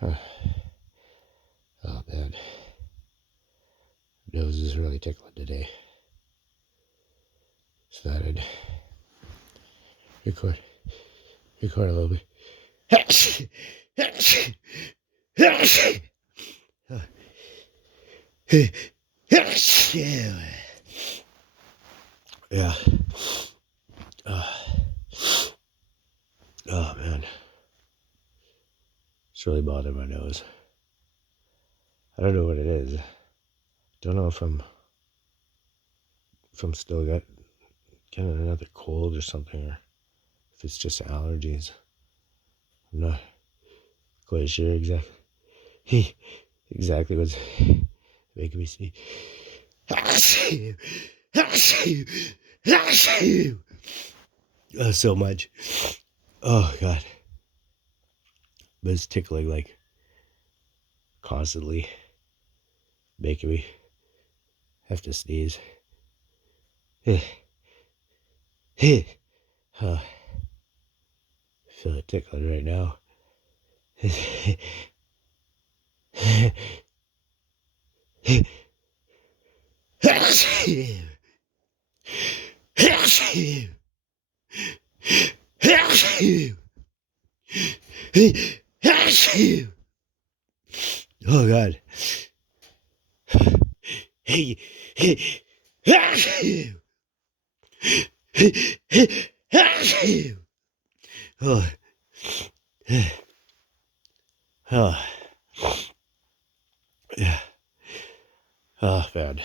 Huh. Oh man, nose is really tickling today. So that I'd record a little bit. Yeah. Oh man, it's really bothering my nose. I don't know what it is. Don't know if I'm still getting another cold or something, or if it's just allergies. I'm not quite sure exactly what's making me see. So much. Oh god, but it's tickling like constantly, making me have to sneeze. I feel it tickling right now. Oh god. Oh. Oh. Yeah. Oh man.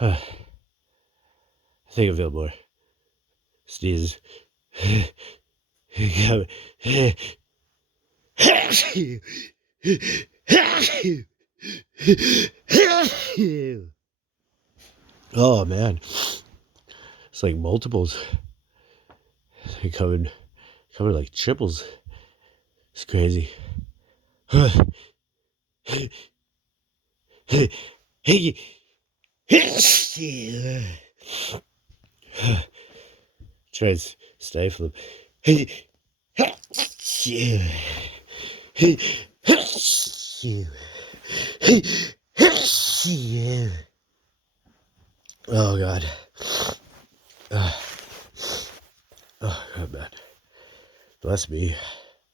I think I feel more sneezes. Oh man, it's like multiples. They covered like triples. It's crazy. Try to stifle him. Oh god. Oh god, man. Bless me.